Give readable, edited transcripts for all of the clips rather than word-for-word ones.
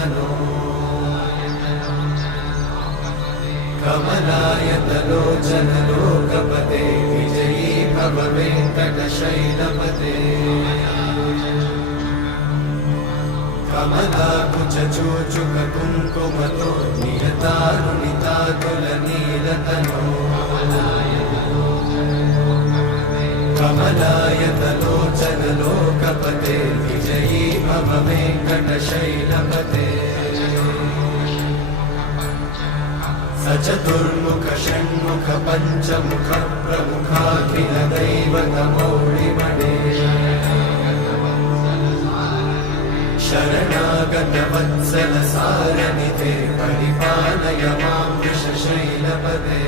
तनो कमलायतलोचन लोकपते विजयी भव वेङ्कटशैलपते कमलाकुचूचुक कुङ्कुमतो नियतारुणितातुलनीलतनो कमलायतलोचन लोकपते विजयी भव वेङ्कटशैलपते सचतुर्मुख षण्मुख पञ्चमुख प्रमुखाखिल दैवतमौलिमणे शरणागत वत्सल सारनिधे परिपालय मां वृषशैलपते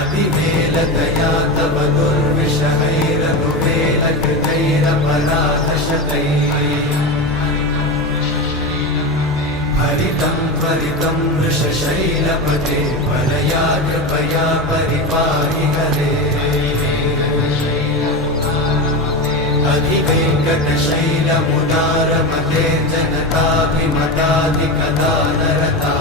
अतिवेलतया तव दुर्विषहैरनुवेलकृतैरपराधशतैः हरितं त्वरितं वृषशैलपते वरया कृपया परिपाहि हरे अधिवेङ्कटशैलमुदारमते जनताभिमताधिकदानरता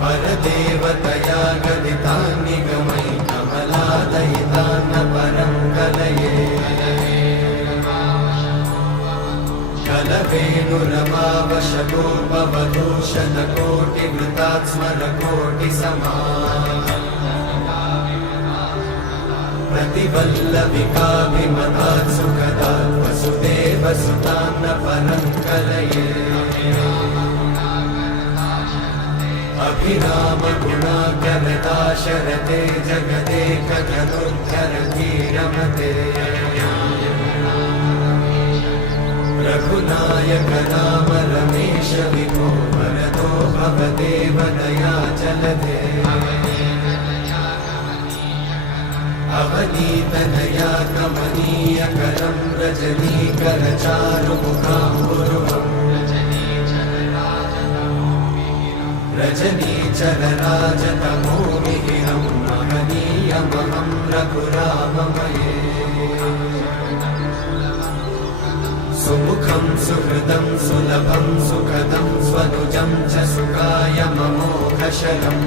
परदेवतया गदितान्निगमै कमलादयितान्न परं कलये कलवेणुरमावशतोपवधूषणकोटिवृतात्स्मरकोटिसमा प्रतिवल्लविकाभिमतात् सुखदात् वसुदेवसुतान्न परं कलये अभिरामगुणाकरदाशरथे जगदेकधनुर्धरधीरमते रघुनायक राम रमेश विभो वरदो भवदेव दयाचलधे अवनीतनया कमनीयकरं रजनीकरचारुमुखाम्बुरुहम् रजनीचरराजतमोमिहिरं महनीयमहं रघुराममये सुमुखं सुहृदं सुलभं सुखदं स्वनुजं च सुखायममोघशरम्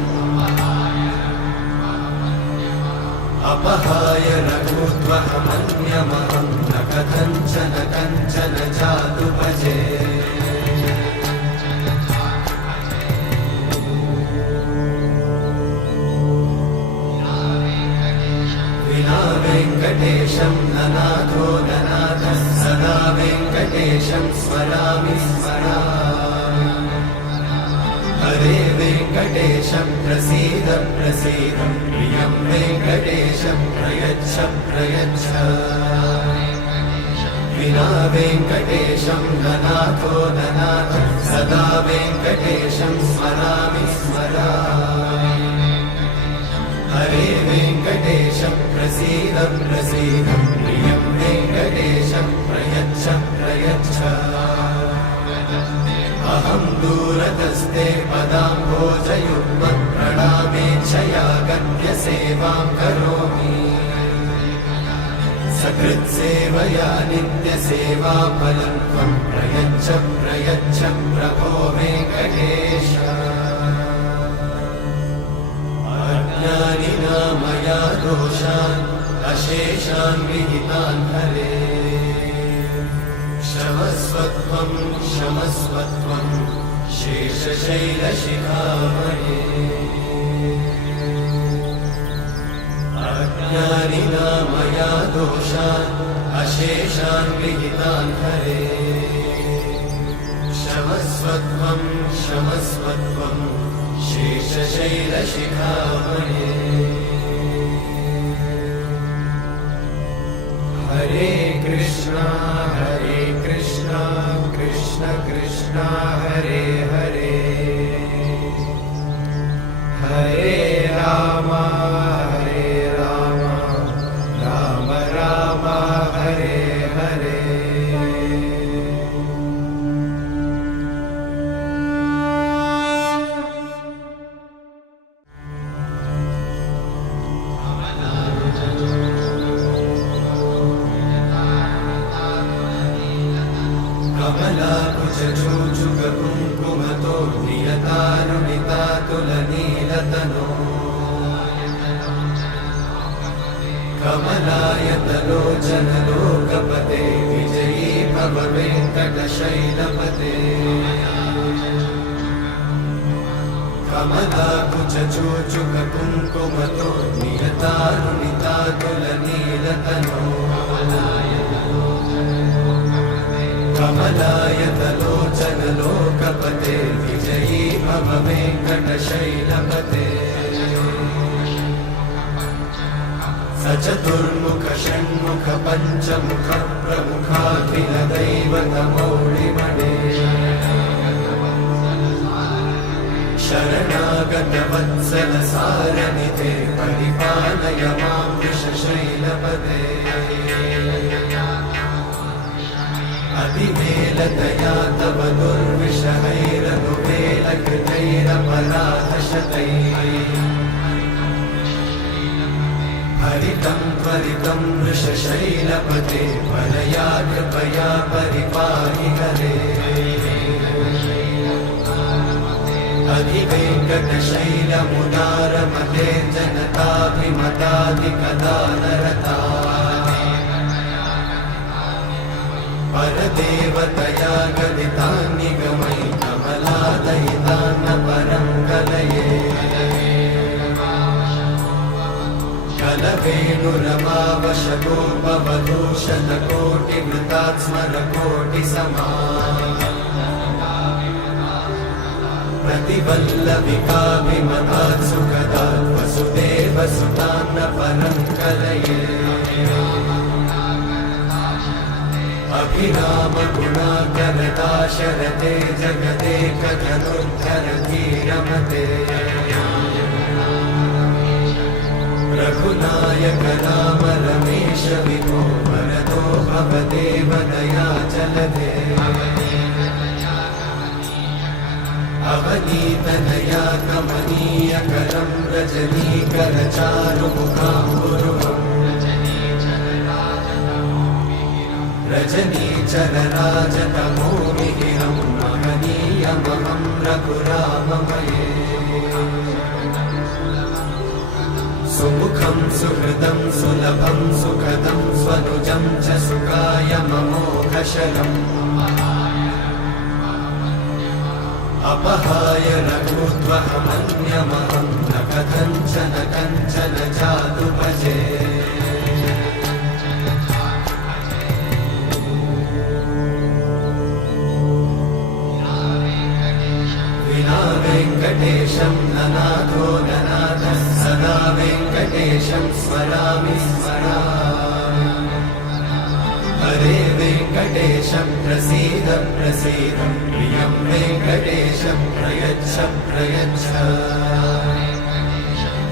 अपहाय रघुत्वहमन्यमहं न कथञ्चन कञ्चन जातु भजे विना वेङ्कटेशं ननाथो ननाथः सदा वेङ्कटेशं स्मरामि स्मरामि हरे वेङ्कटेशं प्रसीद प्रसीद प्रियं वेङ्कटेशं प्रयच्छ प्रयच्छ विना वेङ्कटेशं ननाथो ननाथः सदा वेङ्कटेशं स्मरामि स्मरामि हरे वेङ्कटेशं प्रसीद प्रसीद प्रियं वेङ्कटेशं प्रयच्छ प्रयच्छ अहं दूरतस्ते पदाम्भोजयुग्मं प्रणामेच्छया गत्य सेवां करोमि सकृत्सेवया नित्यसेवाफलं त्वं प्रयच्छ प्रयच्छ प्रभो वेङ्कटेश अज्ञानिना मया दोषान् अशेषान् विहितान् हरे क्षमस्वत्वं क्षमस्वत्वं शेषशैलशिखामणे अज्ञानिना मया दोषान् अशेषान् विहितान् हरे क्षमस्वत्वं क्षमस्वत्वं शेषशैलशिखामणे हरे कृष्णा कृष्ण कृष्ण हरे हरे हरे राम राम राम हरे हरे कमलाकुचूचुककुङ्कुमतो नियतारुणितातुलनीलतनो कमलायतलोचनलोकपते विजयी भव वेङ्कटशैलपते कमलाकुचूचुककुङ्कुमतो नियतारुणितातुलनीलतनो कमलायतलोचनलोकपते विजयी भव वेङ्कटशैलपते सचतुर्मुख षण्मुख पञ्चमुख प्रमुखाखिलदैवतमौळिमणे शरणागतवत्सल सारनिधे परिपालय मां वृषशैलपते अतिवेलतया तव दुर्विषहैरनुवेलकृतैरपराधशतैः हरितं त्वरितं वृषशैलपते परया कृपया परिपाहि हरे अधिवेङ्कटशैलमुदारमते जनताभिमताधिकदानरता परदेवतया गदितान्निगमयि कमलादयितान्न परं कलये कलवेणुरमावशतोपवधूशतकोटिवृतात् स्मरकोटिसमा प्रतिवल्लविकाभिमतात् सुखदात् वसुदेवसुतान्न परं कलये अभिरामगुणाकरदाशरथे जगदेकधनुर्धरधीरमते रघुनायक राम रमेश विभो वरदो भवदेव दयाचलधे अवनीतनया कमनीयकरं रजनीकरचारुमुखाम्बुरुहम् रजनीचरराजतमोमिहिरं महनीयमहं रघुराममये सुमुखं सुहृदं सुलभं सुखदं स्वनुजं च सुखायममोघशरम् अपहाय रघुत्वहमन्यमहं न कथञ्चन कञ्चन जातु भजे विना वेङ्कटेशं ननाथो ननाथः सदा वेङ्कटेशं स्मरामि स्मरामि हरे वेङ्कटेशं प्रसीद प्रसीद प्रियं वेङ्कटेशं प्रयच्छ प्रयच्छ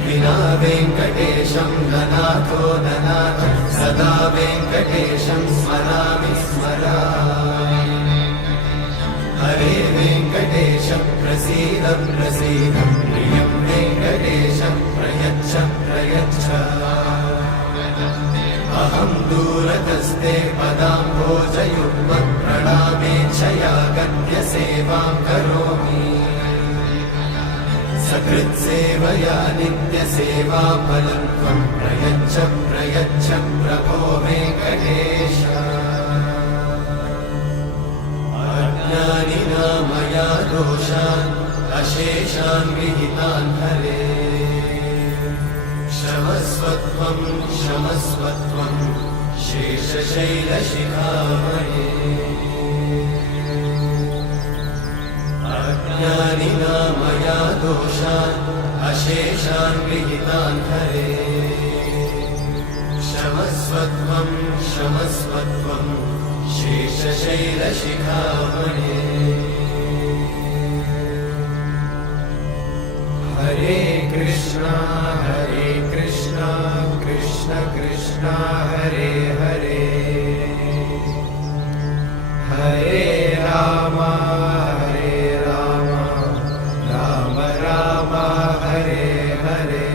विना वेङ्कटेशं ननाथो ननाथः सदा वेङ्कटेशं स्मरामि स्मरामि हरे वेङ्कटेशं प्रसीद प्रसीद प्रियं वेङ्कटेशं प्रयच्छ प्रयच्छ अहं दूरतस्ते पदाम्भोजयुग्मं प्रणामेच्छया गद्य सेवां करोमि सकृत्सेवया नित्यसेवाफलं त्वं प्रयच्छ प्रयच्छ प्रभो वेङ्कटेश अज्ञानिना मया दोषान् अशेषान् विहितान् हरे क्षमस्वत्वं क्षमस्वत्वं शेषशैलशिखामणे अज्ञानिना मया दोषान् अशेषान् विहितान् हरे क्षमस्वत्वं क्षमस्वत्वं शेषशैलशिखामणे हरे कृष्णा कृष्ण कृष्ण हरे हरे हरे राम राम राम हरे हरे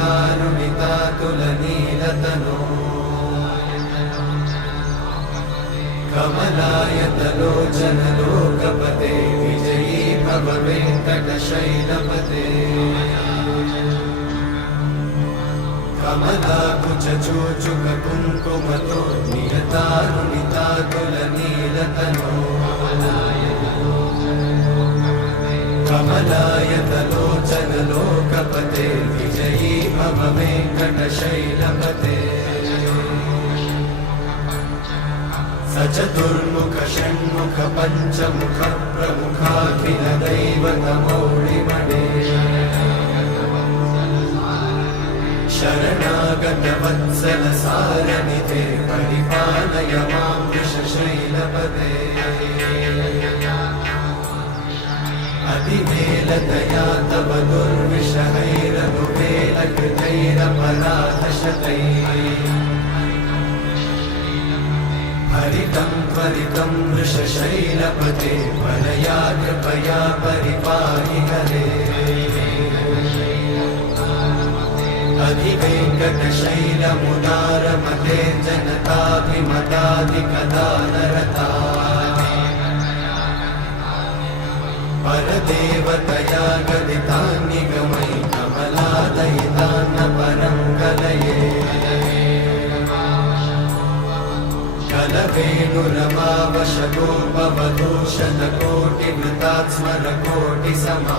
नियतारुणितातुलनीलतनो कमलायतलोचनलोकपते विजयी भव वेङ्कटशैलपते कमलाकुचूचुककुङ्कुमतो नियतारुणितातुलनीलतनो कमलायतलोचनलोकपते विजयी भव वेङ्कटशैलपते सचतुर्मुख षण्मुख पञ्चमुख प्रमुखाखिल दैवतमौळिमणे शरणागत वत्सल सारनिधे परिपालय मां वृषशैलपते अतिवेलतया तव दुर्विषहैरनुवेलकृतैरपराधशतैः हरितं त्वरितं वृषशैलपते परया कृपया परिपाहि हरे अधिवेङ्कटशैलमुदारमते जनताभिमताधिकदानरता परदेवतया गदितान्निगमै कमलादयितान्न परं कलये कलवेणुरमावशतोपवधूषणकोटिवृतात् स्मरकोटिसमा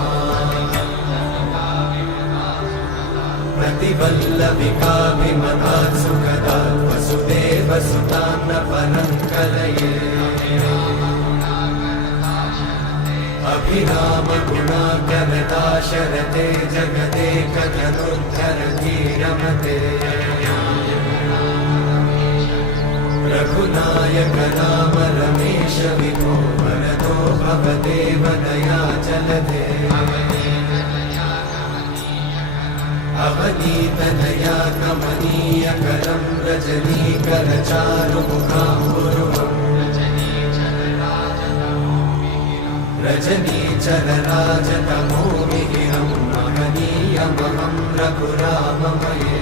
प्रतिवल्लविकाभिमतात् सुखदात् वसुदेवसुतान्न परं कलये अभिरामगुणाकरदाशरथे जगदेकधनुर्धरधीरमते रघुनायक राम रमेश विभो वरदो भवदेव दयाचलधे अवनीतनया कमनीयकरं रजनीकरचारुमुखाम्बुरुहम् रजनीचरराजतमोमिहिरं महनीयमहं रघुराममये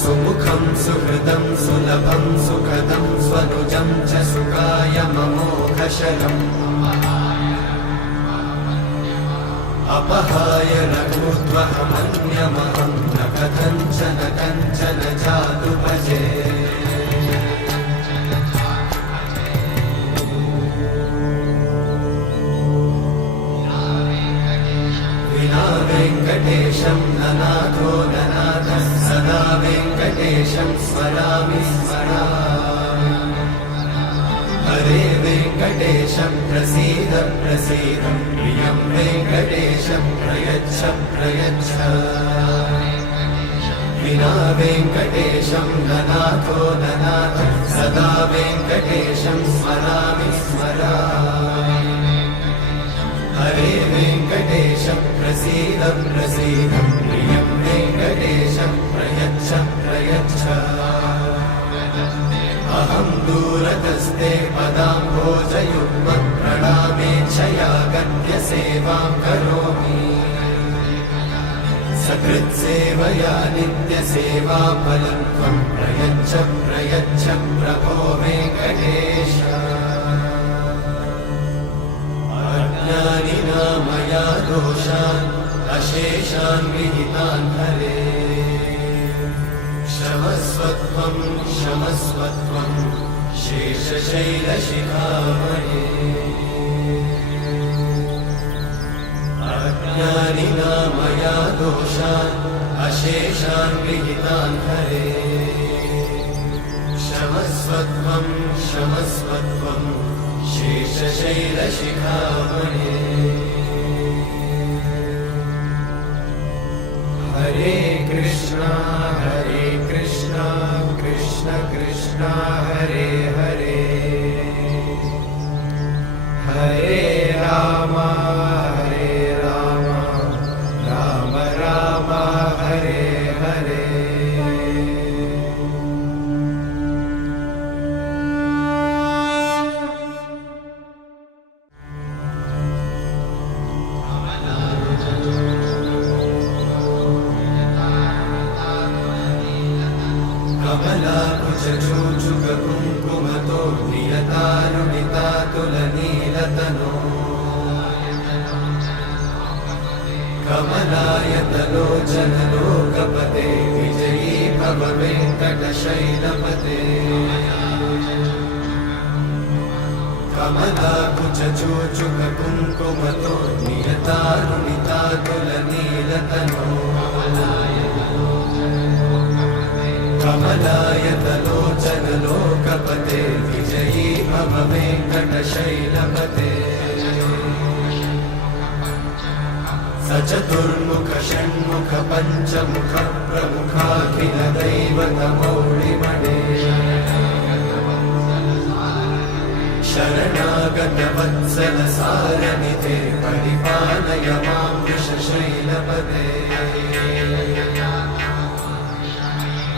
सुमुखं सुहृदं सुलभं सुखदं स्वनुजं च सुखायममोघशरम् अपहाय रघुत्वहमन्यमहं न कथञ्चन कञ्चन जातु भजे विना वेङ्कटेशं ननाथो ननाथः सदा वेङ्कटेशं स्मरामि स्मरामि हरे वेङ्कटेशं प्रसीद प्रसीद प्रियं वेङ्कटेशं प्रयच्छ प्रयच्छ विना वेङ्कटेशं ननाथो ननाथः सदा वेङ्कटेशं स्मरामि स्मरामि हरे वेङ्कटेशं प्रसीद प्रसीद प्रियं वेङ्कटेशं प्रयच्छ प्रयच्छ अहं दूरतस्ते पदाम्भोजयुग्मं प्रणामेच्छया गत्य सेवां करोमि सकृत्सेवया नित्यसेवाफलं त्वं प्रयच्छ प्रयच्छ प्रभो वेङ्कटेश अज्ञानिना मया दोषान् अशेषान् विहितान् हरे क्षमस्वत्वं क्षमस्वत्वं शेषशैलशिखामणे अज्ञानिना मया दोषान् अशेषान् विहितान् हरे क्षमस्वत्वं क्षमस्वत्वं शेषशैलशिखामणे हरे कृष्णा कृष्ण कृष्ण हरे हरे हरे राम राम राम हरे हरे कुचचूचुक कुङ्कुमतो नियतारुणितातुलनीलतनो कमलायतलोचनलोकपते विजयी भव वेङ्कटशैलपते कमलाकुचचूचुक कुङ्कुमतो नियतारुणितातुलनीलतनो कमलायतलोचनलोकपते विजयी भव वेङ्कटशैलपते सचतुर्मुख षण्मुख पञ्चमुख प्रमुखाखिल दैवतमौळिमणे शरणागत वत्सल सारनिधे परिपालय मां वृषशैलपते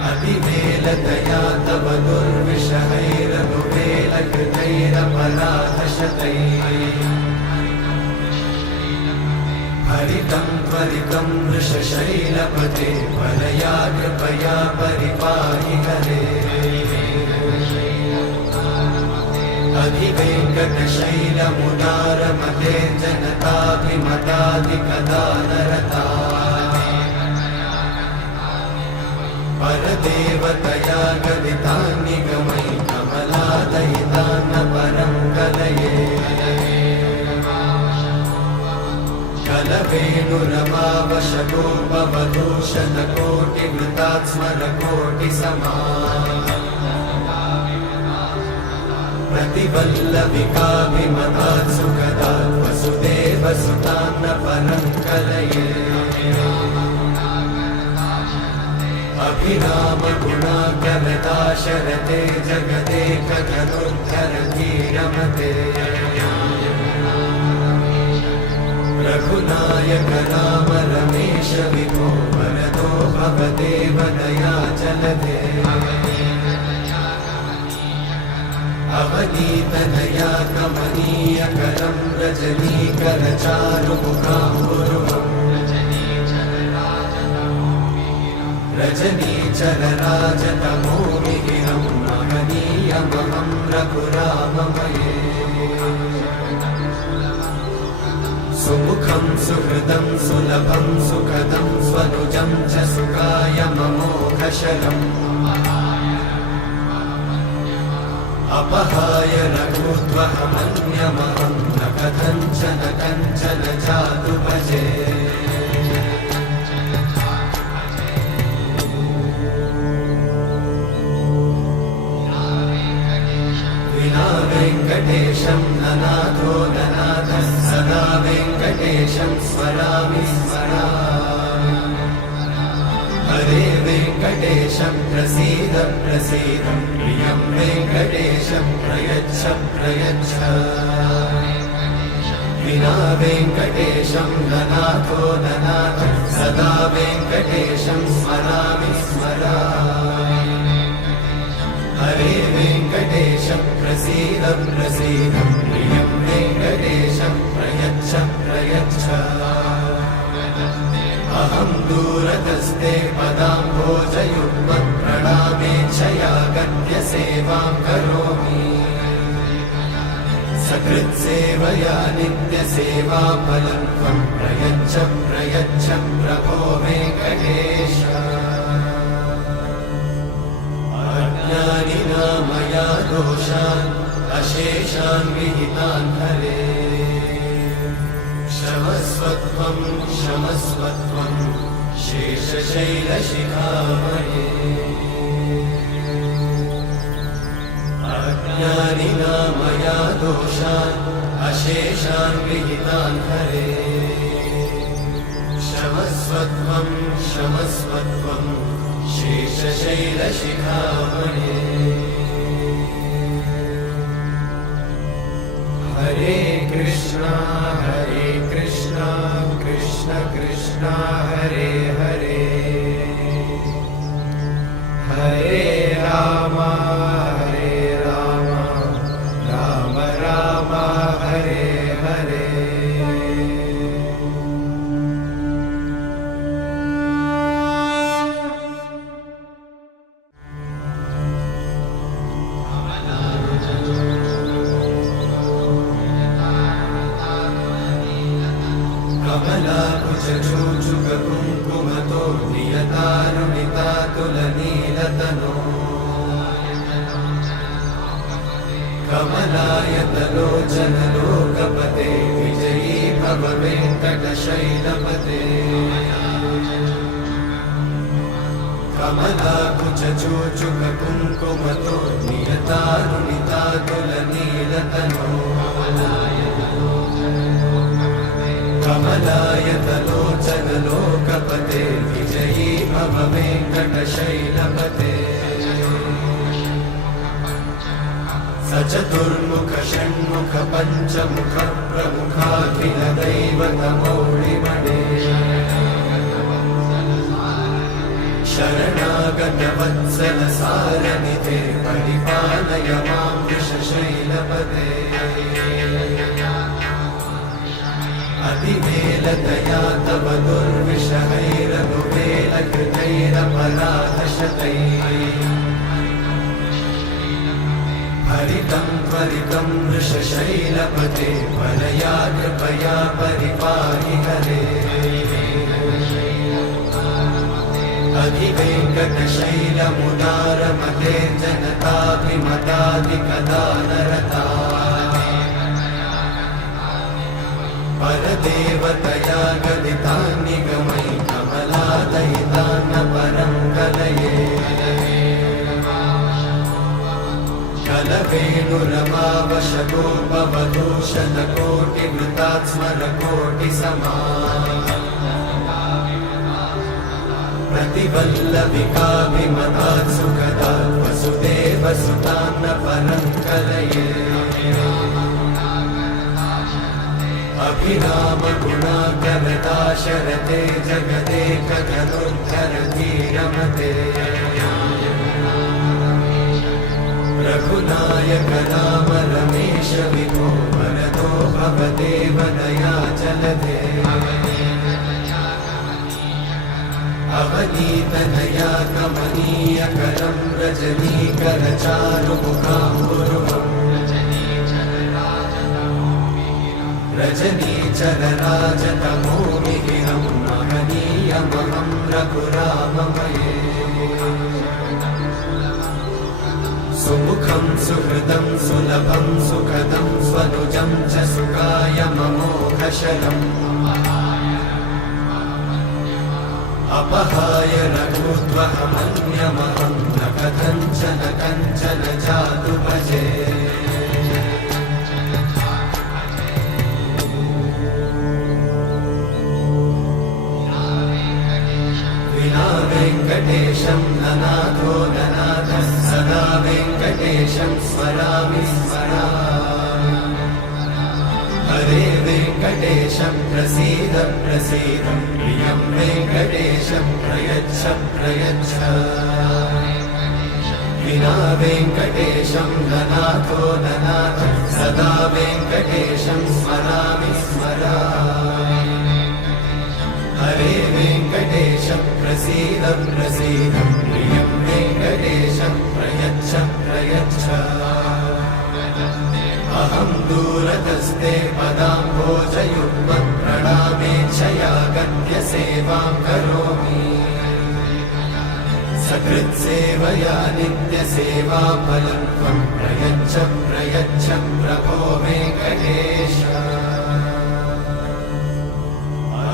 अतिवेलतया तव दुर्विषहैरनुवेलकृतैरपराधशतैः हरितं त्वरितं वृषशैलपते वरया कृपया परिपाहि हरे अधिवेङ्कटशैलमुदारमते जनताभिमताधिकदानरता परदेवतया गदितान्निगमै कमलादयितान्न परं कलये कलवेणुरवावशतोपवधूषणकोटिवृतात् स्मरकोटिसमा प्रतिवल्लविकाभिमतात् सुखदात् वसुदेवसुतान्न परं कलये अभिरामगुणाकरदाशरथे जगदेकधनुर्धरधीरमते रघुनायक राम रमेश विभो वरदो भवदेव दयाचलधे अवनीतनया कमनीयकरं रजनीकरचारुमुखाम्बुरुहम् रजनीचरराजतमोमिहिरं महनीयमहं रघुराममये सुमुखं सुहृदं सुलभं सुखदं स्वनुजं च सुखायममोघशरम् अपहाय रघुत्वहमन्यमहं न कथञ्चन कञ्चन जातु भजे विना वेङ्कटेशं ननाथो ननाथः सदा वेङ्कटेशं स्मरामि स्मरामि हरे वेङ्कटेशं प्रसीद प्रसीद प्रियं वेङ्कटेशं प्रयच्छ प्रयच्छ विना वेङ्कटेशं ननाथो ननाथः सदा वेङ्कटेशं स्मरामि स्मरामि हरे वेङ्कटेशं प्रसीद प्रसीद प्रियं वेङ्कटेशं प्रयच्छ प्रयच्छ अहं दूरतस्ते पदाम्भोजयुग्मत् प्रणामेच्छया गद्य सेवां करोमि सकृत्सेवया नित्यसेवाफलं त्वं प्रयच्छ प्रयच्छ प्रभो वेङ्कटेश अज्ञानिना मया दोषान् अशेषान् विहितान् हरे क्षमस्वत्वं क्षमस्वत्वं शेषशैलशिखामणे अज्ञानिना मया दोषान् अशेषान् विहितान् हरे क्षमस्वत्वं क्षमस्वत्वं शेषशैलशिखामणे हरे कृष्णा कृष्ण कृष्ण हरे हरे हरे राम राम राम हरे हरे तनो कमलायतलोचन लोकपते विजयी भव वेङ्कटशैलपते कमलाकुचूचुक कुङ्कुमतो नियतारुणितातुलनीलतनो कमलायतलोचन लोकपते विजयी भव वेङ्कटशैलपते सचतुर्मुख षण्मुख पञ्चमुख प्रमुखाखिल दैवतमौलिमणे शरणागत वत्सल सारनिधे परिपालय मां वृषशैलपते अतिवेलतया तव दुर्विषहैरनुवेलकृतैरपराधशतैः हरितं त्वरितं वृषशैलपते परया कृपया परिपाहि हरे अधिवेङ्कटशैलमुदारमते जनताभिमतादिकदानरता परदेवतया गदितान्निगमै कमलादयितान्न परं कलये कलवेणुरमावशतोपवधूषणकोटिवृतात् स्मरकोटिसमा प्रतिवल्लविकाभिमतात् सुखदात् वसुदेवसुतान्न परं कलये अभिरामगुणाकरदाशरथे जगदेकधनुर्धरधीरमते रघुनायक राम रमेश विभो वरदो भवदेव दयाचलधे अवनीतनया कमनीयकरं रजनीकरचारुमुखाम्बुरुहम् रजनीचरराजतमोमिहिरं महनीयमहं रघुराममये सुमुखं सुहृदं सुलभं सुखदं स्वनुजं च सुखायममोघशरम् अपहाय रघुत्वहमन्यमहं न कथञ्चन कञ्चन जातु भजे विना वेङ्कटेशं ननाथो ननाथः सदा वेङ्कटेशं स्मरामि स्मरामि हरे वेङ्कटेशं प्रसीद प्रसीद प्रियं वेङ्कटेशं प्रयच्छ प्रयच्छ विना वेङ्कटेशं ननाथो ननाथः सदा वेङ्कटेशं स्मरामि स्मरामि हरे वेङ्कटेशं प्रसीद प्रसीद प्रियं वेङ्कटेशं प्रयच्छ प्रयच्छ अहं दूरतस्ते पदाम्भोजयुग्मं प्रणामेच्छया गद्य सेवां करोमि सकृत्सेवया नित्यसेवाफलं त्वं प्रयच्छ प्रयच्छ प्रभो वेङ्कटेश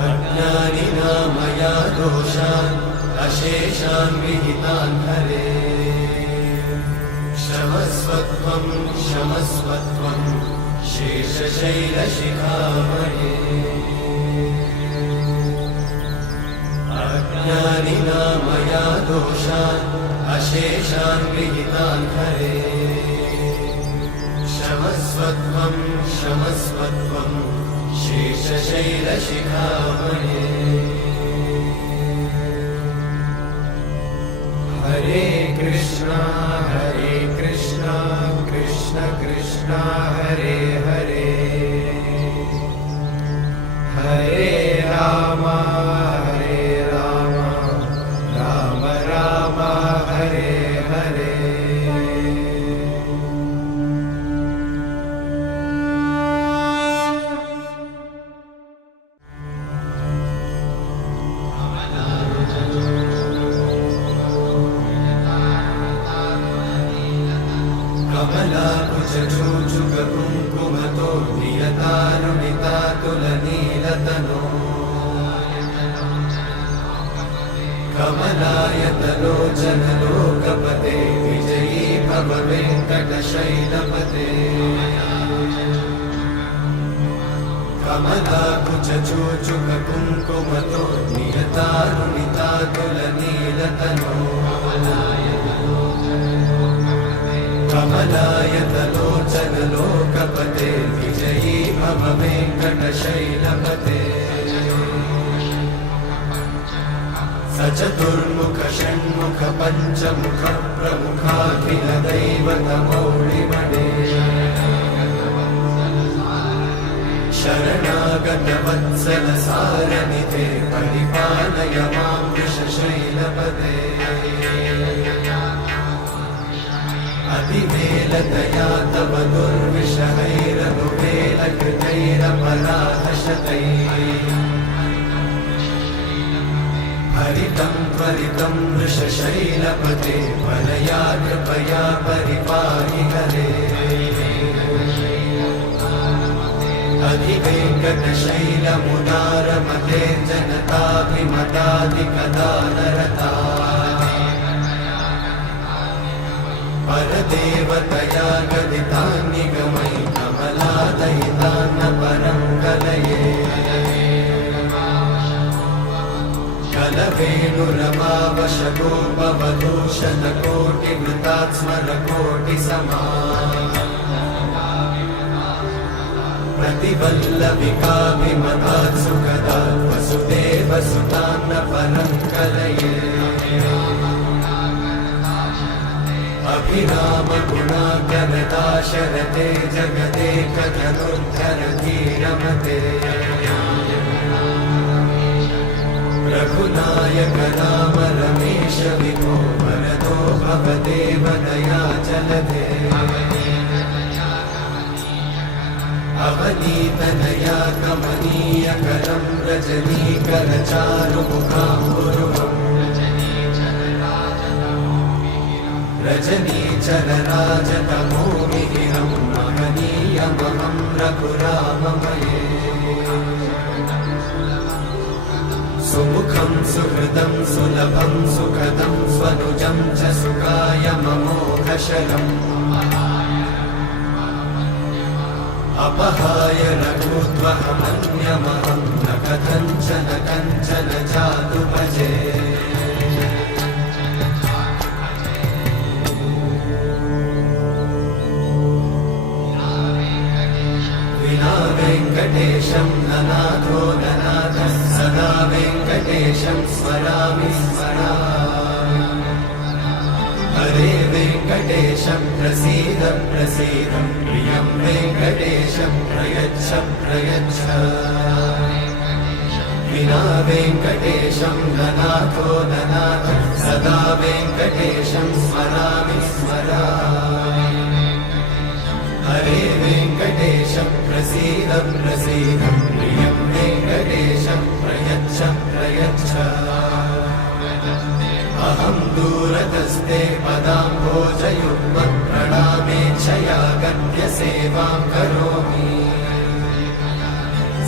अज्ञानिना मया दोषान् अशेषान् विहितान् हरे क्षमस्वत्वं क्षमस्वत्वं शेषशैलशिखामणे अज्ञानिना मया दोषान् अशेषान् विहितान् हरे क्षमस्वत्वं क्षमस्वत्वं शेषशैलशिखामणे हरे कृष्णा कृष्ण कृष्ण हरे हरे हरे राम राम राम हरे हरे चूचुककुङ्कुमतो नियतारुणितातुलनीलतनो कमलायतलोचनलोकपते विजयी भव वेङ्कटशैलपते कमलाकुचूचुककुङ्कुमतो नियतारुणितातुलनीलतनो कमलायतलोचनलोकपते विजयी भव वेङ्कटशैलपते सचतुर्मुख षण्मुख पञ्चमुख प्रमुखाखिलदैवतमौलिमणे शरणागतवत्सल सारनिधे परिपालय मां वृषशैलपते अतिवेलतया तव दुर्विषहैरनुवेलकृतैरपराधशतैः हरितं त्वरितं वृषशैलपते वरया कृपया परिपाहि हरे अधिवेङ्कटशैलमुदारमते जनताभिमताधिकदानरता परदेवतया गदितान्निगमै कमलादयितान्न परं कलये कलवेणुरमावशगोपवधूषणकोटिवृतात् स्मरकोटिसमा प्रतिवल्लविकाभिमतात् सुखदात् वसुदेवसुतान्न परं कलये अभिरामगुणाकरदाशरथे जगदेकधनुर्धरधीरमते रघुनायक राम रमेश विभो वरदो भवदेव दयाचलधे अवनीतनया कमनीयकरं रजनीकरचारुमुखाम्बुरुहम् रजनीचरराजतमोमिहिरं महनीयमहं रघुराममये सुमुखं सुहृदं सुलभं सुखदं स्वनुजं च सुखायममोघशरम् अपहाय रघुत्वहमन्यमहं न कथञ्चन कञ्चन जातु भजे विना वेङ्कटेशं ननाथो ननाथः सदा वेङ्कटेशं स्मरामि स्मरामि हरे वेङ्कटेशं प्रसीद प्रसीद प्रियं वेङ्कटेशं प्रयच्छ प्रयच्छ विना वेङ्कटेशं ननाथो ननाथः सदा वेङ्कटेशं स्मरामि स्मरामि हरे वेङ्कटेशं प्रसीद प्रसीद प्रियं वेङ्कटेशं प्रयच्छ प्रयच्छ अहं दूरतस्ते पदाम्भोजयुग्मं प्रणामेच्छया गत्य सेवां करोमि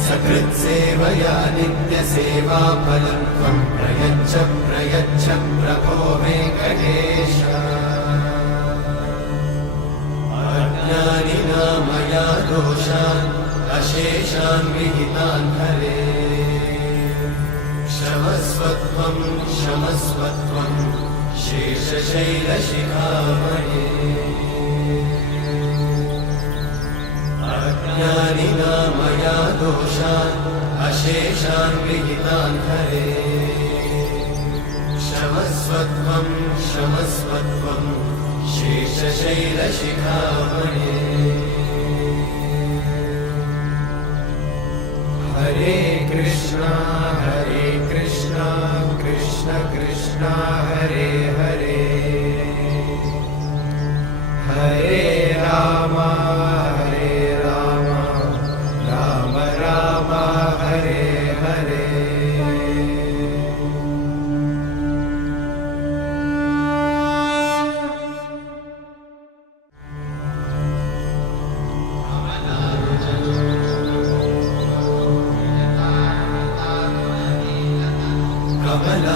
सकृत्सेवया नित्यसेवाफलं त्वं प्रयच्छ प्रयच्छ प्रभो वेङ्कटेश अज्ञानिना मया दोषान् अशेषान् विहितान् हरे क्षमस्वत्वं क्षमस्वत्वं शेषशैलशिखामणे अज्ञानिना मया दोषान् अशेषान् विहितान् हरे क्षमस्वत्वं क्षमस्वत्वं शेषशैलशिखामणे हरे कृष्णा कृष्ण कृष्ण हरे हरे हरे राम राम राम हरे हरे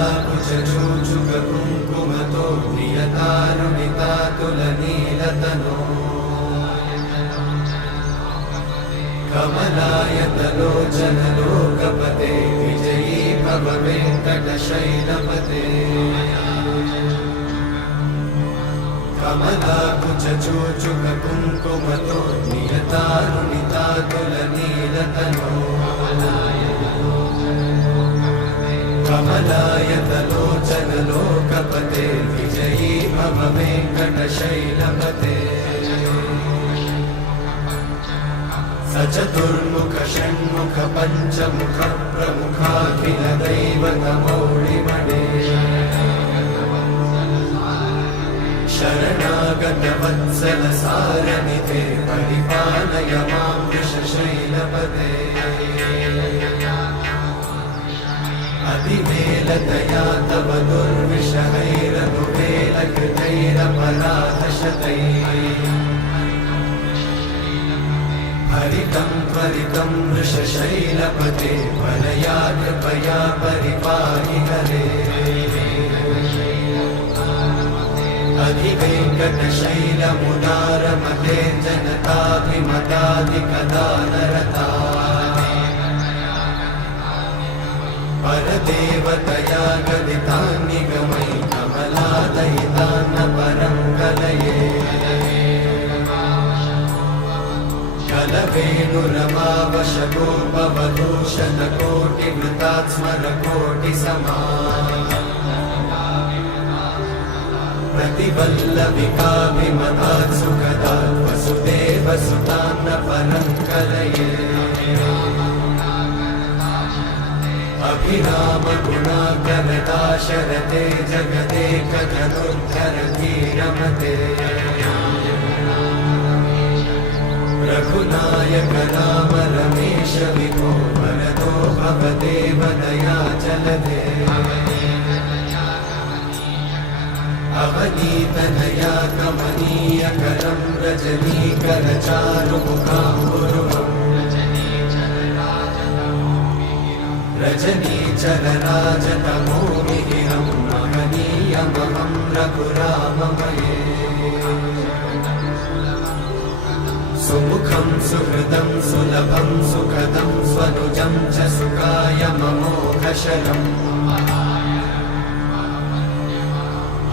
कमलाकुचूचुककुङ्कुमतो नियतारुणितातुलनीलतनो कमलायतलोचनलोकपते विजयी भव वेङ्कटशैलपते कमलाकुचूचुककुङ्कुमतो नियतारुणितातुलनीलतनो कमलायतलोचनलोकपते विजयी भव वेङ्कटशैलपते सचतुर्मुख षण्मुख पञ्चमुख प्रमुखाखिल दैवतमौळिमणे शरणागत वत्सल सारनिधे परिपालय मां वृषशैलपते अधिमेलतया तव दुर्विषहैरनुवेलकृतैरपराधशतैः हरितं त्वरितं वृषशैलपते वरया कृपया परिपाहि हरे अधिवेङ्कटशैलमुदारमते जनताभिमताधिकदानरता परदेवतया गदितान्निगमै कमलादयितान्न परं कलये कलवेणुरमावशगोपवधूषणकोटिवृतात् स्मरकोटिसमा प्रतिवल्लविकाभिमतात् सुखदात् वसुदेवसुतान्न परं कलये अभिरामगुणाकरदाशरथे जगदेकधनुर्धरधीरमते रघुनायक राम रमेश विभो वरदो भवदेव दयाचलधे अवनीतनया कमनीयकरं रजनीकरचारुमुखाम्बुरुहम् रजनीचरराजतमोमिहिरं महनीयमहं रघुराममये सुमुखं सुहृदं सुलभं सुखदं स्वनुजं च सुखायममोघशरम्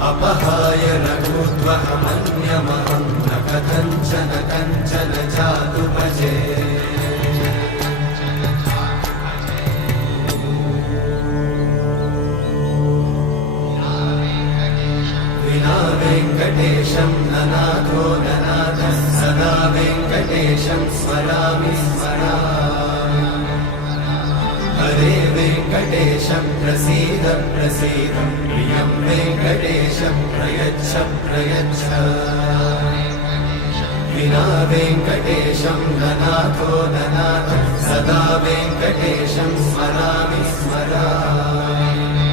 अपहाय रघुत्वहमन्यमहं न कथञ्चन कञ्चन जातु भजे विना वेङ्कटेशं ननाथो ननाथः सदा वेङ्कटेशं स्मरामि स्मरामि हरे वेङ्कटेशं प्रसीद प्रसीद प्रियं वेङ्कटेशं प्रयच्छ प्रयच्छ विना वेङ्कटेशं ननाथो ननाथः सदा वेङ्कटेशं स्मरामि स्मरामि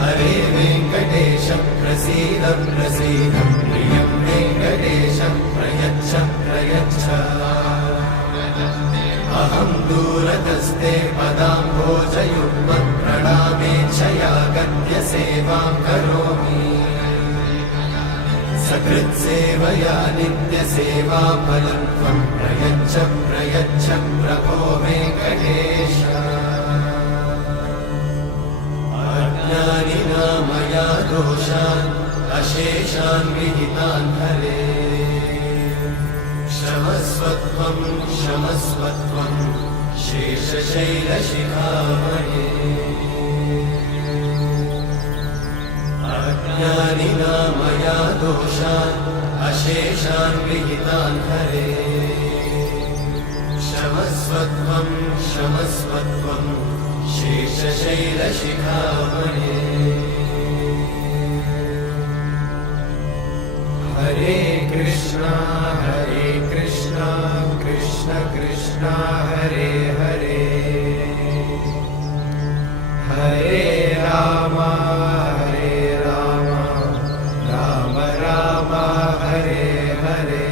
हरे वेङ्कटेशं प्रसीद प्रसीद प्रियं वेङ्कटेशं प्रयच्छ प्रयच्छ अहं दूरतस्ते पदाम्भोजयुग्मं प्रणामेच्छया गद्य सेवां करोमि सकृत्सेवया नित्यसेवाफलं त्वं प्रयच्छ प्रयच्छ प्रभो वेङ्कटेश अज्ञानिना मया दोषान् अशेषान् विहितान् हरे क्षमस्वत्वं क्षमस्वत्वं शेषशैलशिखामणे अज्ञानिना मया दोषान् अशेषान् विहितान् हरे क्षमस्वत्वं क्षमस्वत्वं शेषशैलशिखामणे हरे कृष्णा कृष्ण कृष्ण हरे हरे हरे राम राम राम हरे हरे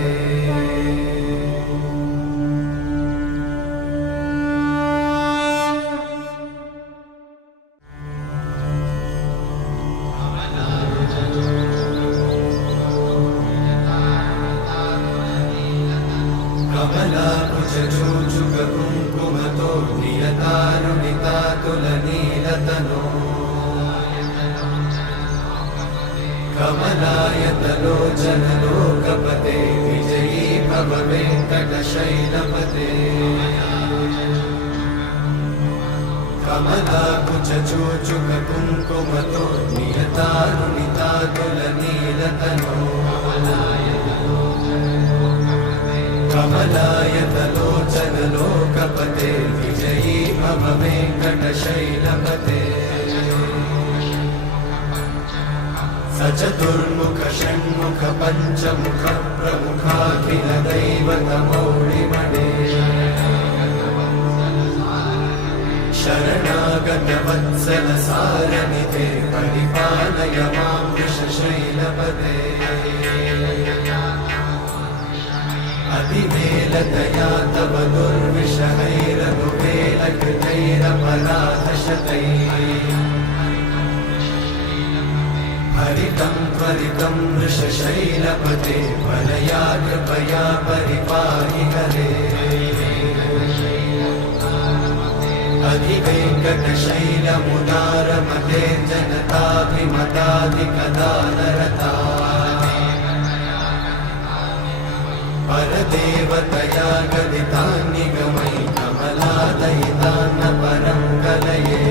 कमलायतलोचन लोकपते विजयी भव वेङ्कटशैलपते कमलाकुचूचुक कुङ्कुमतो नियतारुणितातुलनीलतनो कमलायतलोचन लोकपते विजयी भव वेङ्कटशैलपते सचतुर्मुख षण्मुख पञ्चमुख प्रमुखाखिल दैवतमौलिमणे शरणागत वत्सल सारनिधे परिपालय मां वृषशैलपते अतिवेलतया तव दुर्विषहैरनुवेलकृतैरपराधशतैः हरितं त्वरितं वृषशैलपते वरया कृपया परिपाहि हरे अधिवेङ्कटशैलमुदारमते जनताभिमताधिकदानरता परदेवतया गदितान्निगमै कमलादयितान्न परं कलये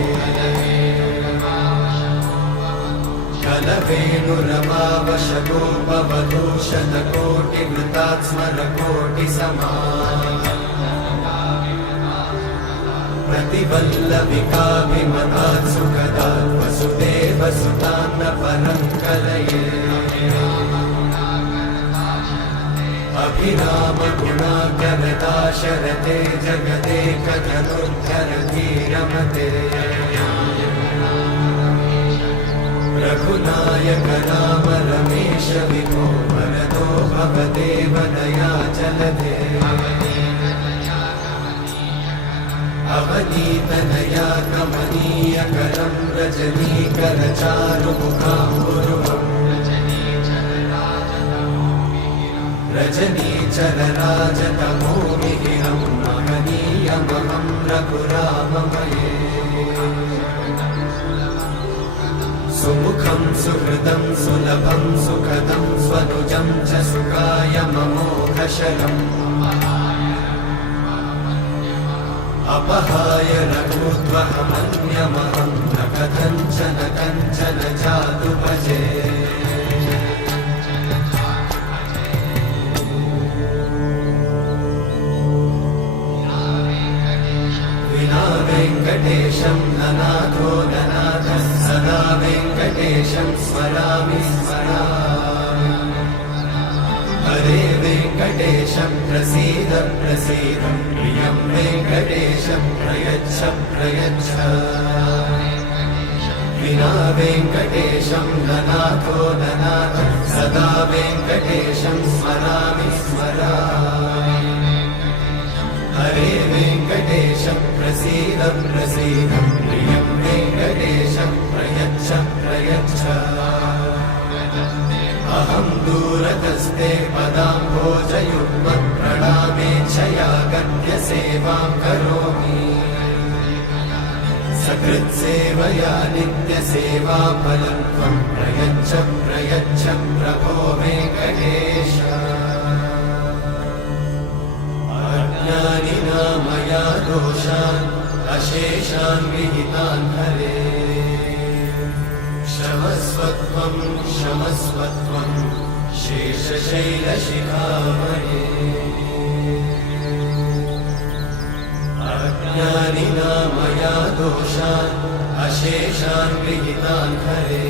कलवेणुरमावशतोपवधूशतकोटिवृतात् स्मरकोटिसमा प्रतिवल्लविकाभिमतात् सुखदात् वसुदेवसुतान्न परं कलये अभिरामगुणाकरदाशरथे जगदेकधनुर्धरधीरमते रघुनायक राम रमेश विभो वरदो भवदेव दयाचलधे अवनीतनया कमनीयकरं रजनीकरचारुमुखाम्बुरुहम् रजनीचरराजतमोमिहिरं महनीयमहं रघुराममये सुमुखं सुहृदं सुलभं सुखदं स्वनुजं च सुखाय ममोघशरम् अपहाय रघुत्वहमन्यमहं न कथञ्चन कञ्चन जातु भजे विना वेङ्कटेशं ननाथो ननाथः सदा वेङ्कटेशं स्मरामि स्मरामि हरे वेङ्कटेशं प्रसीद प्रसीद प्रियं वेङ्कटेशं प्रयच्छ प्रयच्छ विना वेङ्कटेशं ननाथो ननाथः सदा वेङ्कटेशं स्मरामि स्मरामि हरे वेङ्कटेशं प्रसीद प्रसीद प्रियं वेङ्कटेशं प्रयच्छ प्रयच्छ अहं दूरतस्ते पदाम्भोजयुग्मत् प्रणामेच्छया गद्य सेवां करोमि सकृत्सेवया नित्यसेवाफलं त्वं प्रयच्छ प्रयच्छ प्रभो वेङ्कटेश अज्ञानिना मया दोषान् अशेषान् विहितान् हरे क्षमस्वत्वं क्षमस्वत्वं शेषशैलशिखामणे अज्ञानिना मया दोषान् अशेषान् विहितान् हरे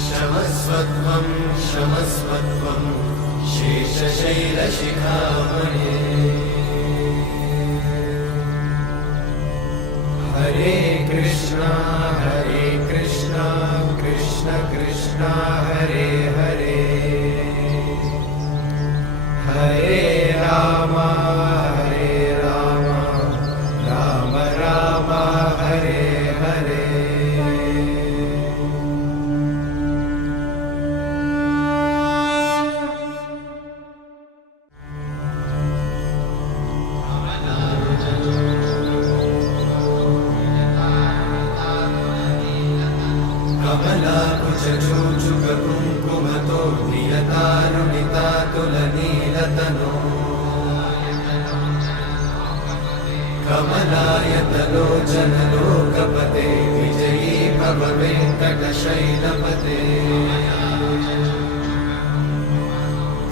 क्षमस्वत्वं क्षमस्वत्वं शेषशैलशिखामणे हरे कृष्णा कृष्ण कृष्ण हरे हरे हरे राम राम राम हरे हरे कुचचूचुक कुङ्कुमतो नियतारुणितातुलनीलतनो कमलायतलोचनलोकपते विजयी भव वेङ्कटशैलपते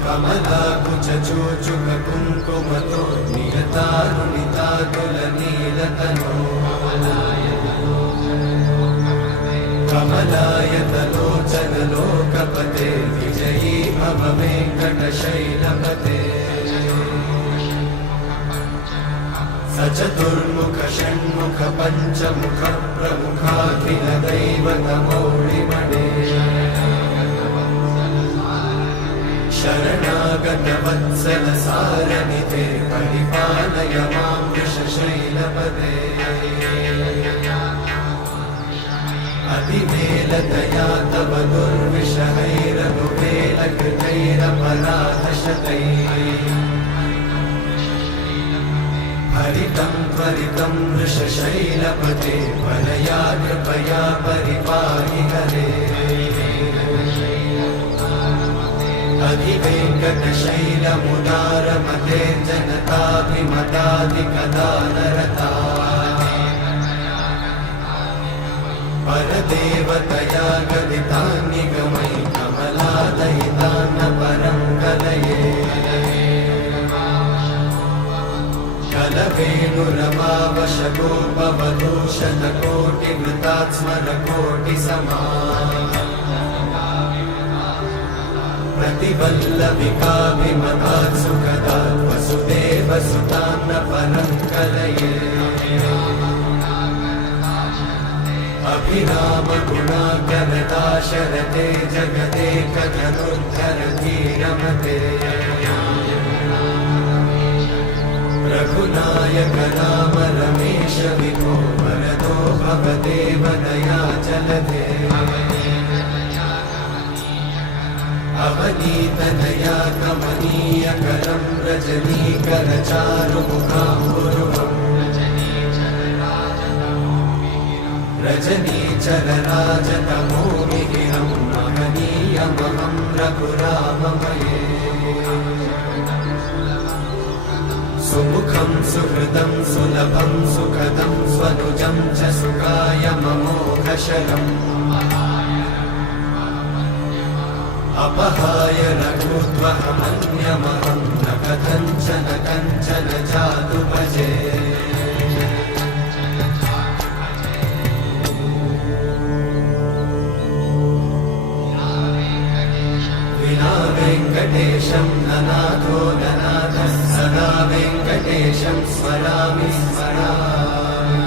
कमलाकुचचूचुक कुङ्कुमतो नियतारुणितातुलनीलतनो कमलायतलोचनलोकपते विजयी भव वेङ्कटशैलपते सचतुर्मुख षण्मुख पञ्चमुख प्रमुखाखिल दैवतमौलिमणे शरणागत वत्सल सारनिधे परिपालय मां वृषशैलपते अतिवेलतया तव दुर्विषहैरनुवेलकृतैरपराधशतैः हरितं त्वरितं वृषशैलपते वरया कृपया परिपाहि हरे अधिवेङ्कटशैलमुदारमते जनताभिमतादिकदानरता परदेवतया गदितान्निगमै कमलादयितान्न परं कलये कलवेणुरमावशगोपवधूशतकोटिवृतात् स्मरकोटिसमा प्रतिवल्लविकाभिमतात् सुखदात् वसुदेवसुतान्न परं कलये अभिरामगुणाकरदाशरथे जगदेकधनुर्धरधीरमते रघुनायक राम रमेश विभो वरदो भवदेव दयाचलधे अवनीतनया कमनीयकरं रजनीकरचारुमुखाम्बुरुहम् रजनीचरराजतमोमिहिरं महनीयमहं रघुराममये सुमुखं सुहृदं सुलभं सुखदं स्वनुजं च सुखायममोघशरम् अपहाय रघुत्वहमन्यमहं न कथञ्चन कञ्चन जातु भजे विना वेङ्कटेशं ननाथो ननाथः सदा वेङ्कटेशं स्मरामि स्मरामि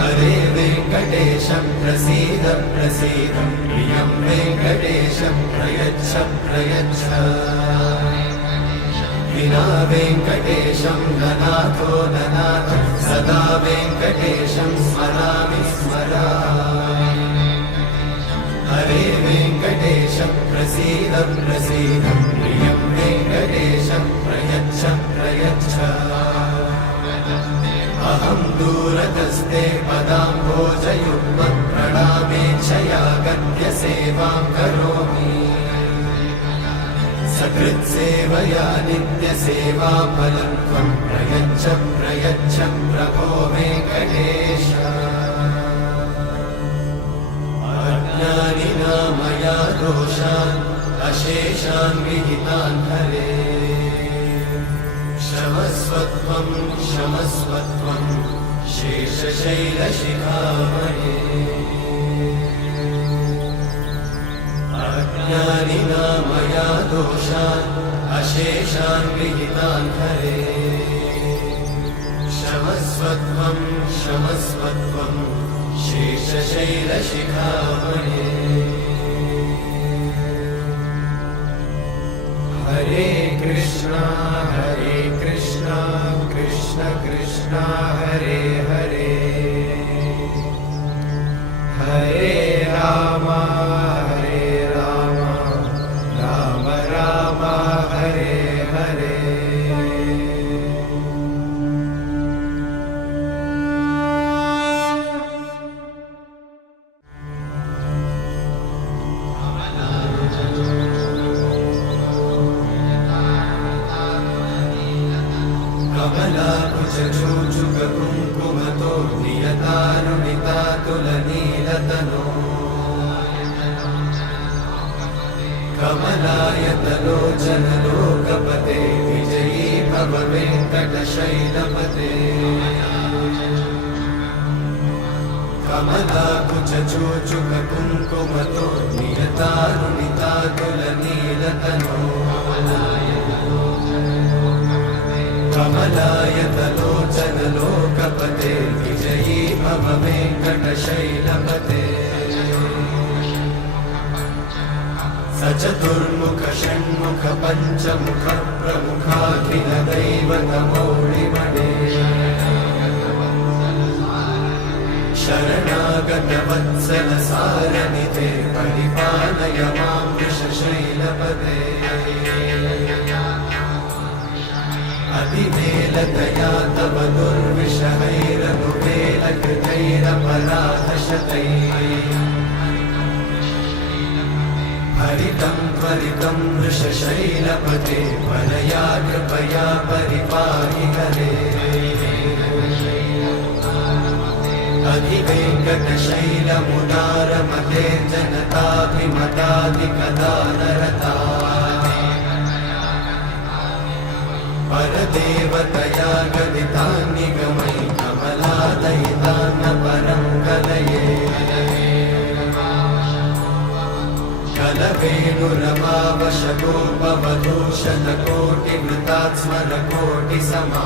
हरे वेङ्कटेशं प्रसीद प्रसीद प्रियं वेङ्कटेशं प्रयच्छ प्रयच्छ विना वेङ्कटेशं ननाथो ननाथः सदा वेङ्कटेशं स्मरामि स्मरामि हरे वेङ्कटेशं प्रसीद प्रसीद प्रियं वेङ्कटेशं प्रयच्छ प्रयच्छ अहं दूरतस्ते पदाम्भोजयुग्मं प्रणामेच्छया गद्य सेवां करोमि सकृत्सेवया नित्यसेवाफलं त्वं प्रयच्छ प्रयच्छ प्रभो वेङ्कटेश अज्ञानिना मया दोषान् अशेषान् विहितान् हरे क्षमस्वत्वं क्षमस्वत्वं शेषशैलशिखामणे अज्ञानिना मया दोषान् अशेषान् विहितान् हरे क्षमस्वत्वं क्षमस्वत्वं शेषशैलशिखामणे हरे कृष्णा कृष्ण कृष्ण हरे हरे हरे राम राम राम हरे हरे तुलनीलतनो कमलायतलोचनलोकपते विजयी भव वेङ्कटशैलपते कमलाकुचूचुककुङ्कुमतो नियतानुनितातुलनीलतनो कमलायतलोचनलोकपते विजयी भव वेङ्कटशैलपते सचतुर्मुख षण्मुख पञ्चमुख प्रमुखाखिल दैवतमौळिमणे शरणागत वत्सल सारनिधे परिपालय मां वृषशैलपते अतिवेलतया तव दुर्विषहैरनुवेलकृतैरपराधशतैः हरितं त्वरितं वृषशैलपते वरया कृपया परिपाहि हरे अधिवेङ्कटशैलमुदारमते जनताभिमताधिकदानरता परदेवतया गदितान्निगमै कमलादयितान्न परं कलये कलवेणुरवावशतोपवधूशतकोटिवृतात्स्मरकोटिसमा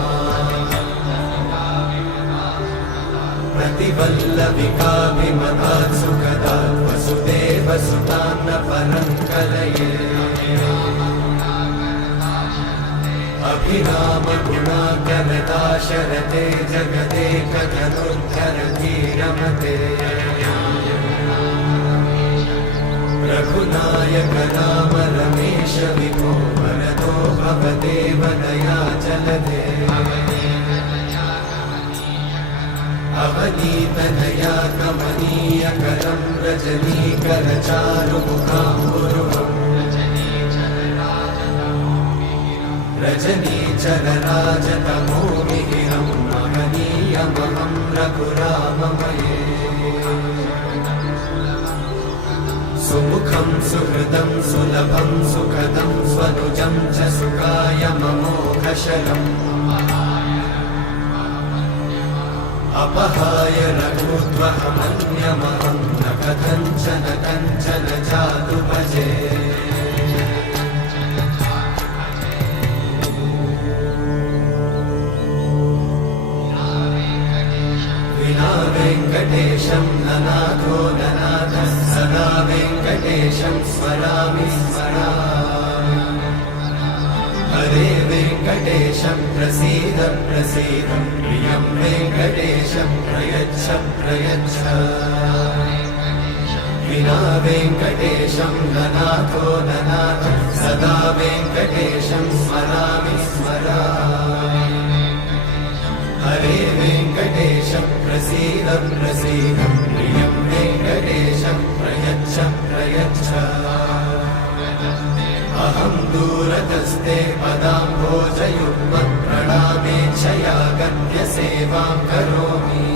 प्रतिवल्लविकाभिमतात् सुखदात् वसुदेवसुतान्न परं कलये अभिरामगुणाकरदाशरथे जगदेकधनुर्धरधीरमते रघुनायक राम रमेश विभो वरदो भवदेव दयाचलधे अवनीतनया कमनीयकरं रजनीकरचारुमुखाम्बुरुहम् रजनीचरराजतमोमिहिरं महनीयमहं रघुराममये सुमुखं सुहृदं सुलभं सुखदं स्वनुजं च सुखायममोघशरम् अपहाय रघुत्वहमन्यमहं न कथञ्चन कञ्चन जातु भजे विना वेङ्कटेशं ननाथो ननाथः सदा वेङ्कटेशं स्मरामि स्मरामि हरे वेङ्कटेशं प्रसीद प्रसीद प्रियं वेङ्कटेशं प्रयच्छ प्रयच्छ विना वेङ्कटेशं ननाथो ननाथः सदा वेङ्कटेशं स्मरामि स्मरामि हरे वेङ्कटेशं प्रसीद प्रसीद प्रियं वेङ्कटेशं प्रयच्छ प्रयच्छ अहं दूरतस्ते पदाम्भोजयुग्मं प्रणामेच्छया गत्य सेवां करोमि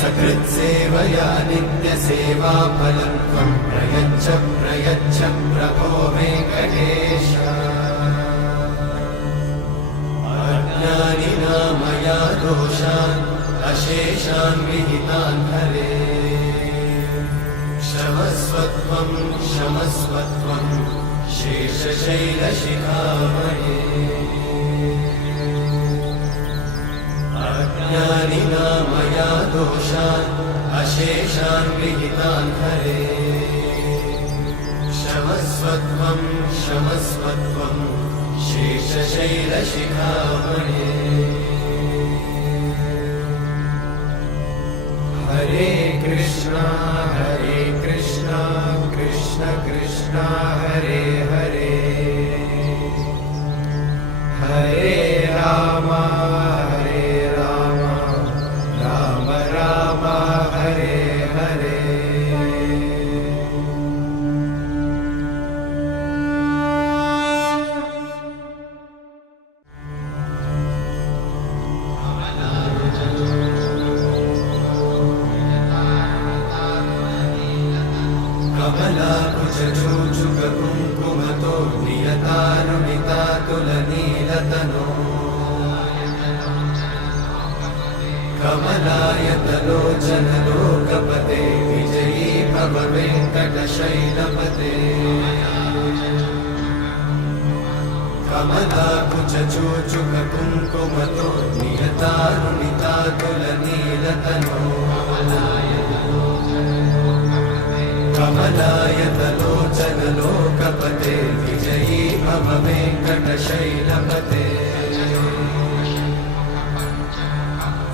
सकृत्सेवया नित्यसेवाफलं त्वं प्रयच्छ प्रयच्छ प्रभो वेङ्कटेश अज्ञानिना मया दोषान् अशेषान् विहितान् हरे क्षमस्वत्वं क्षमस्वत्वं शेषशैलशिखामणे अज्ञानिना मया दोषान् अशेषान् विहितान् हरे क्षमस्वत्वं क्षमस्वत्वं शेषशैलशिखामणे हरे कृष्णा कृष्ण कृष्ण हरे हरे हरे राम राम राम हरे हरे चूचुककुङ्कुमतो नियतानुमितातुलनीलतनो कमलायतलोचनलोकपते विजयी भव वेङ्कटशैलपते कमलाकुचूचुककुङ्कुमतो नियतानुमितातुलनीलतनो कमलायतलोचनलोकपते विजयी भव वेङ्कटशैलपते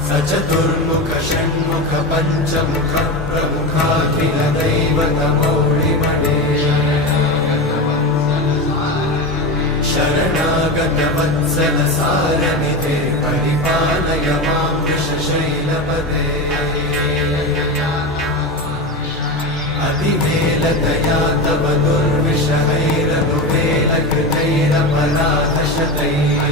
सचतुर्मुख षण्मुख पञ्चमुख प्रमुखाखिल दैवतमौळिमणे शरणागत वत्सल सारनिधे परिपालय मां वृषशैलपते अतिवेलतया तव दुर्विषहैरनुवेलकृतैरपराधशतैः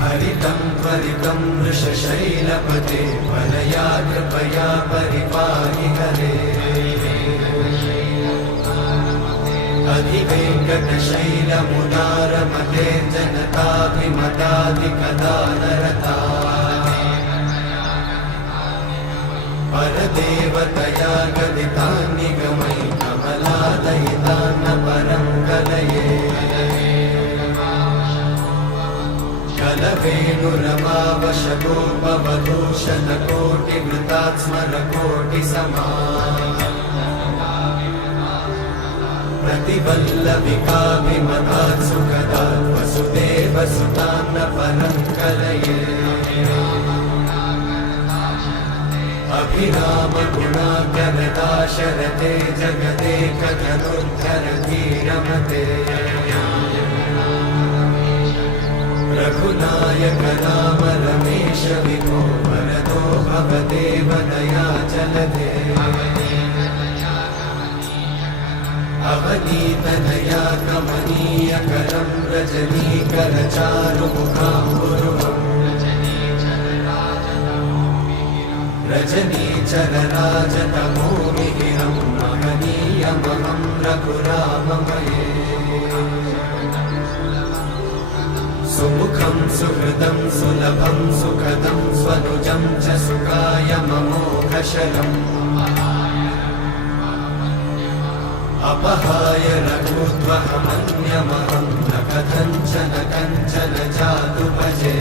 हरितं त्वरितं वृषशैलपते वरया कृपया परिपाहि हरे अधिवेङ्कटशैलमुदारमते जनताभिमताधिकदानरता परदेवतया गदितान्निगमै कमलादयितान्न परं कलये कलवेणुरमावशतोपवधूषणकोटिवृतात् स्मरकोटिसमा प्रतिवल्लविकाभिमतात् सुखदात् वसुदेवसुतान्न परं कलये अभिरामगुणाकरदाशरथे जगदेकधनुर्धरधीरमते रघुनायक राम रमेश विभो वरदो भवदेव दयाचलधे अवनीतनया कमनीयकरं रजनीकरचारुमुखाम्बुरुहम् रजनीचरराजतमोमिहिरं महनीयमहं रघुराममये सुमुखं सुहृदं सुलभं सुखदं स्वनुजं च सुखायममोघशरम् अपहाय रघुत्वहमन्यमहं न कथञ्चन कञ्चन जातु भजे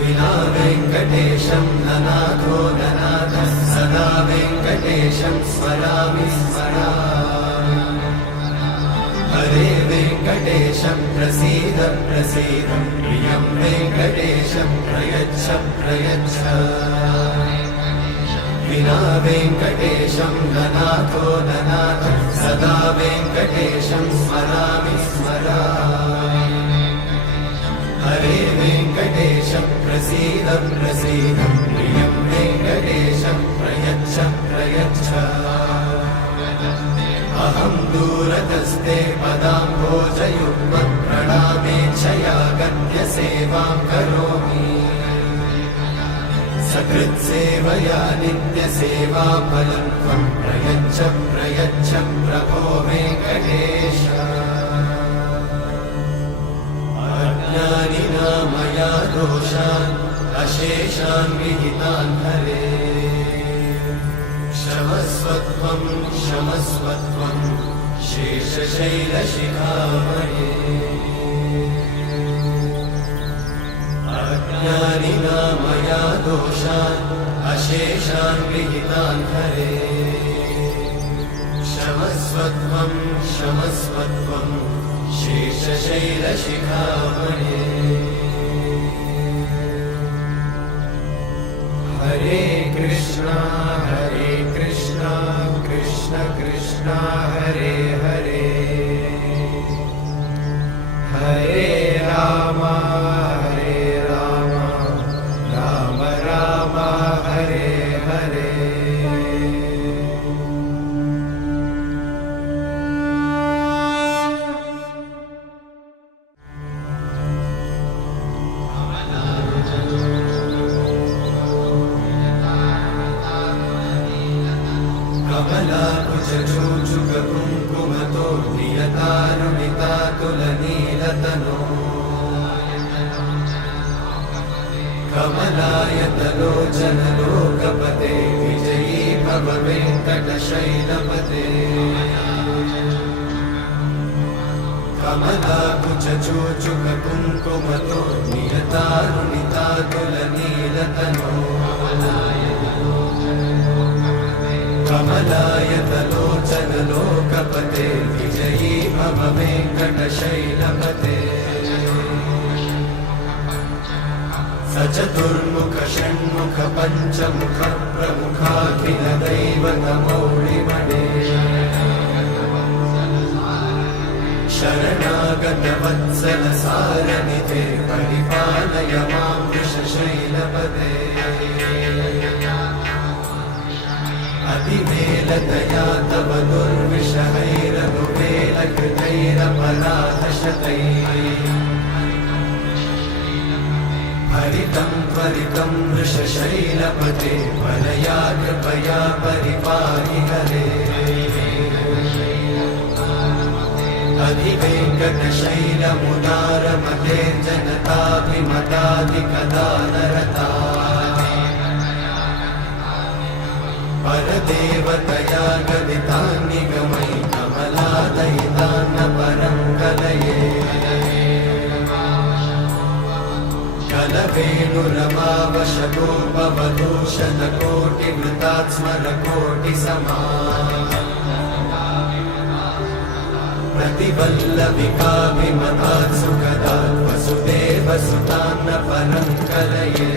विना वेङ्कटेशं ननाथो ननाथः सदा वेङ्कटेशं स्मरामि स्मरामि हरे वेङ्कटेशं प्रसीद प्रसीद प्रियं वेङ्कटेशं प्रयच्छ प्रयच्छ विना वेङ्कटेशं ननाथो ननाथः सदा वेङ्कटेशं स्मरामि स्मरामि हरे वेङ्कटेशं प्रसीद प्रसीद प्रियं वेङ्कटेशं प्रयच्छ प्रयच्छ अहं दूरतस्ते पदाम्भोजयुग्मं प्रणामेच्छया गद्य सेवां करोमि सकृत्सेवया नित्यसेवाफलं त्वं प्रयच्छ प्रयच्छ प्रभो वेङ्कटेश अज्ञानिना मया दोषान् अशेषान् विहितान् हरे क्षमस्वत्वं क्षमस्वत्वं शेषशैलशिखामणे अज्ञानिना मया दोषान् अशेषान् विहितान् हरे क्षमस्वत्वं क्षमस्वत्वं शेषशैलशिखामणे हरे कृष्णा कृष्ण कृष्ण हरे हरे हरे राम राम राम हरे हरे कमलायतलोचनलोकपते विजयी भव वेङ्कटशैलपते कमलाकुचूचुककुङ्कुमतो नियतारुणितातुलनीलतनो कमलायतलोचनलोकपते विजयी भव वेङ्कटशैलपते सचतुर्मुख षण्मुख पञ्चमुख प्रमुखाखिल दैवतमौलिमणे शरणागत वत्सल सारनिधे परिपालय मां वृषशैलपते अतिवेलतया तव दुर्विषहैरनुवेलकृतैरपराधशतैः हरितं त्वरितं वृषशैलपते वरया कृपया परिपाहि हरे अधिवेङ्कटशैलमुदारमते जनताभिमताधिकदानरता परदेवतया गदितान्निगमयि कमलादयितान्न परं कलये कलवेणुरमावशतोपवधूषणकोटिवृतात् स्मरकोटिसमा प्रतिवल्लविकाभिमतात् सुखदात् वसुदेवसुतान्न परं कलये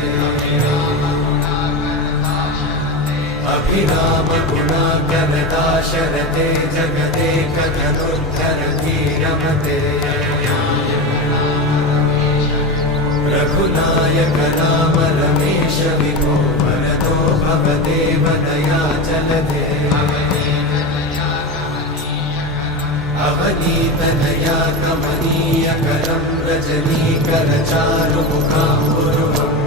अभिरामगुणाकरदाशरथे जगदेकधनुर्धरधीरमते रघुनायक राम रमेश विभो वरदो भवदेव दयाचलधे अवनीतनया कमनीयकरं रजनीकरचारुमुखाम्बुरुहम्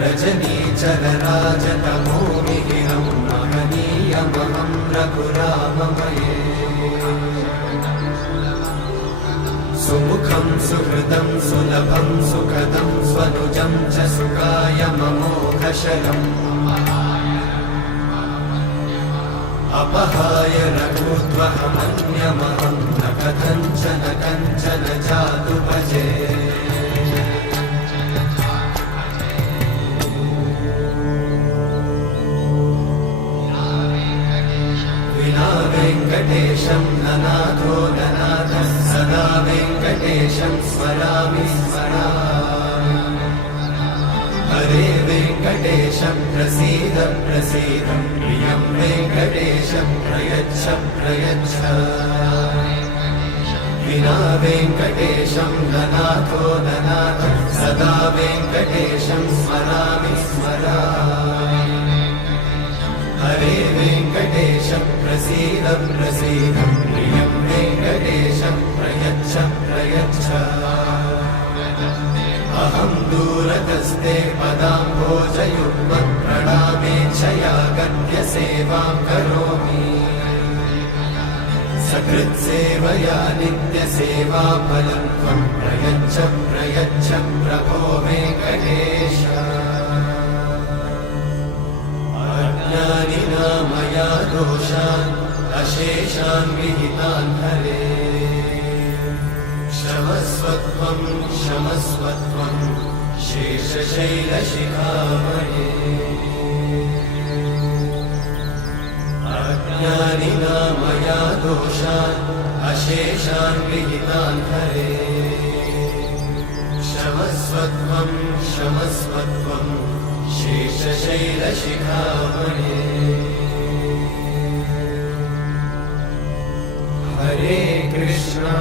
रजनीचरराजतमोमिहिरं महनीयमहं रघुराममये सुमुखं सुहृदं सुलभं सुखदं स्वनुजं च सुखायममोघशरम् अपहाय रघुत्वहमन्यमहं न कथञ्चन कञ्चन जातु भजे विना वेङ्कटेशं ननाथो ननाथः सदा वेङ्कटेशं स्मरामि स्मरामि हरे वेङ्कटेशं प्रसीद प्रसीद प्रियं वेङ्कटेशं प्रयच्छ प्रयच्छ विना वेङ्कटेशं ननाथो ननाथः सदा वेङ्कटेशं स्मरामि स्मरामि हरे वेङ्कटेशं प्रसीद प्रसीद प्रियं वेङ्कटेशं प्रयच्छ प्रयच्छ अहं दूरतस्ते पदाम्भोजयुग्मं प्रणामेच्छया गद्य सेवां करोमि सकृत्सेवया नित्यसेवाफलं त्वं प्रयच्छ प्रयच्छ प्रभो वेङ्कटेश अज्ञानिना मया दोषान् अशेषान् विहितान् हरे क्षमस्वत्वं क्षमस्वत्वं शेषशैलशिखामणे अज्ञानिना मया दोषान् अशेषान् विहितान् हरे क्षमस्वत्वं क्षमस्वत्वं शेषशैलशिखामणे हरे कृष्णा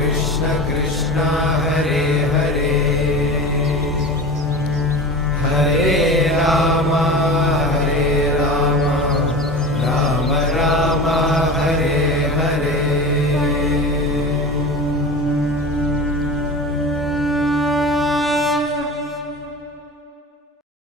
कृष्ण कृष्ण हरे हरे